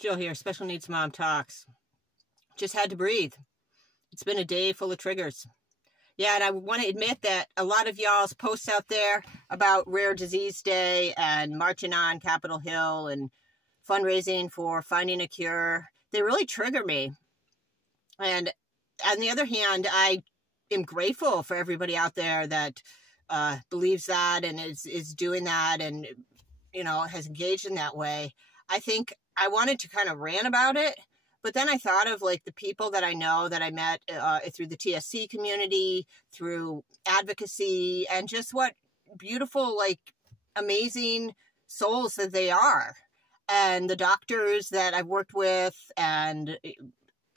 Jill here, Special Needs Mom Talks. Just had to breathe. It's been a day full of triggers. Yeah, and I want to admit that a lot of y'all's posts out there about Rare Disease Day and marching on Capitol Hill and fundraising for finding a cure, they really trigger me. And on the other hand, I am grateful for everybody out there that believes that and is doing that and, you know, has engaged in that way. I think I wanted to kind of rant about it, but then I thought of like the people that I know that I met through the TSC community, through advocacy, and just what beautiful, like amazing souls that they are. And the doctors that I've worked with and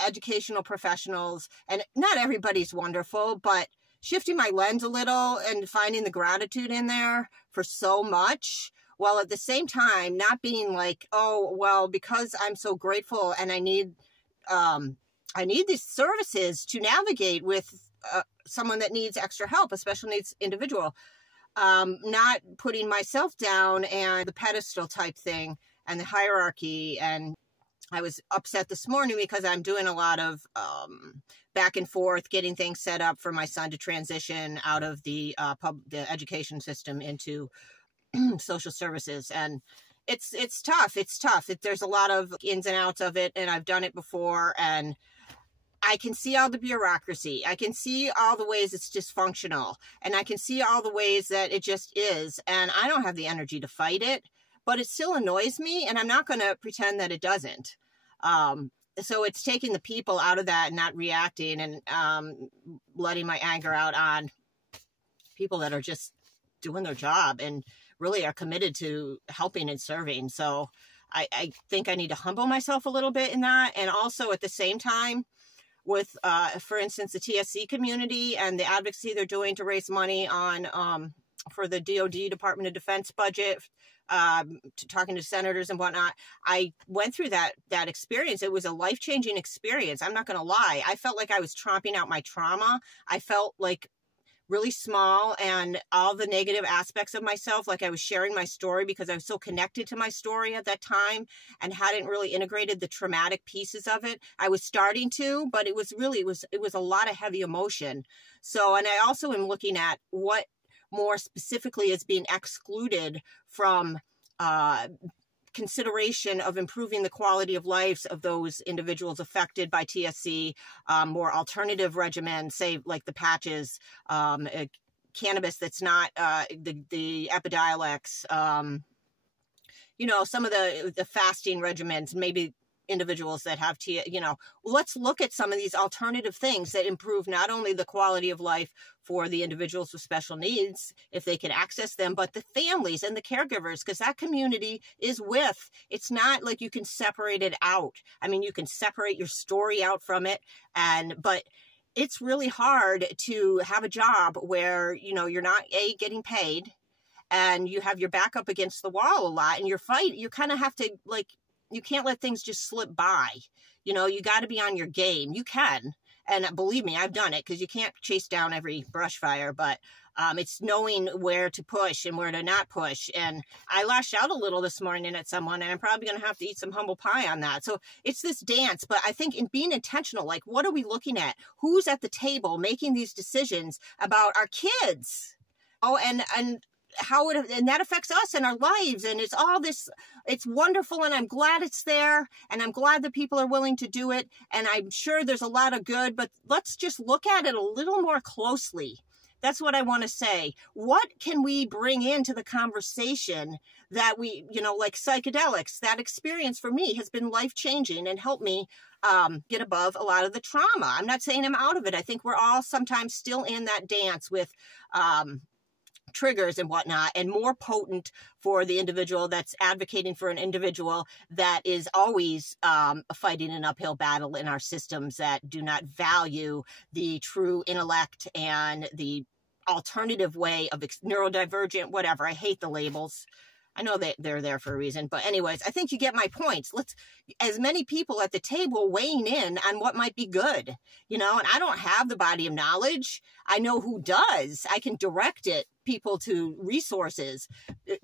educational professionals, and not everybody's wonderful, but shifting my lens a little and finding the gratitude in there for so much, while at the same time not being like, oh, well, because I'm so grateful and I need these services to navigate with someone that needs extra help, a special needs individual, not putting myself down and the pedestal type thing and the hierarchy. And I was upset this morning because I'm doing a lot of back and forth, getting things set up for my son to transition out of the education system into social services. And it's tough. It's tough. There's a lot of ins and outs of it, and I've done it before, and I can see all the bureaucracy. I can see all the ways it's dysfunctional, and I can see all the ways that it just is, and I don't have the energy to fight it, but it still annoys me, and I'm not going to pretend that it doesn't. So it's taking the people out of that and not reacting and letting my anger out on people that are just doing their job and really are committed to helping and serving. So I think I need to humble myself a little bit in that. And also at the same time with, for instance, the TSC community and the advocacy they're doing to raise money on for the DOD, Department of Defense budget, talking to senators and whatnot. I went through that experience. It was a life-changing experience. I'm not going to lie. I felt like I was tromping out my trauma. I felt like really small and all the negative aspects of myself, like I was sharing my story because I was so connected to my story at that time and hadn't really integrated the traumatic pieces of it. I was starting to, but it was a lot of heavy emotion. So, and I also am looking at what more specifically is being excluded from consideration of improving the quality of lives of those individuals affected by TSC, more alternative regimens, say like the patches, cannabis that's not the Epidiolex, you know, some of the fasting regimens, maybe individuals that have, let's look at some of these alternative things that improve not only the quality of life for the individuals with special needs, if they can access them, but the families and the caregivers, because that community is it's not like you can separate it out. I mean, you can separate your story out from it, but it's really hard to have a job where, you know, you're not getting paid and you have your back up against the wall a lot and you kind of have to you can't let things just slip by. You know, you got to be on your game. You can. And believe me, I've done it because you can't chase down every brush fire, but it's knowing where to push and where to not push. And I lashed out a little this morning at someone, and I'm probably going to have to eat some humble pie on that. So it's this dance, but I think in being intentional, like what are we looking at? Who's at the table making these decisions about our kids? Oh, and how and that affects us and our lives, and it's all this, it's wonderful, and I'm glad it's there, and I'm glad that people are willing to do it, and I'm sure there's a lot of good, but let's just look at it a little more closely. That's what I want to say. What can we bring into the conversation that we, you know, like psychedelics, that experience for me has been life-changing and helped me get above a lot of the trauma. I'm not saying I'm out of it. I think we're all sometimes still in that dance with triggers and whatnot, and more potent for the individual that's advocating for an individual that is always fighting an uphill battle in our systems that do not value the true intellect and the alternative way of neurodivergent, whatever. I hate the labels. I know that they're there for a reason, but anyways, I think you get my points. Let's, as many people at the table weighing in on what might be good, you know, and I don't have the body of knowledge. I know who does. I can direct it people to resources,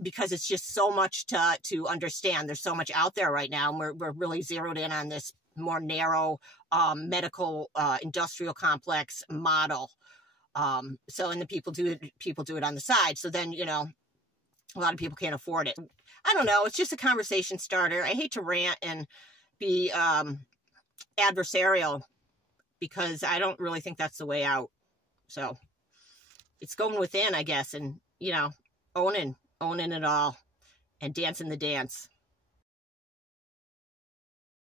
because it's just so much to understand. There's so much out there right now, and we're really zeroed in on this more narrow medical industrial complex model. So, and the people do it on the side. So then, you know, a lot of people can't afford it. I don't know. It's just a conversation starter. I hate to rant and be adversarial, because I don't really think that's the way out. So it's going within, I guess, and, you know, owning it all and dancing the dance.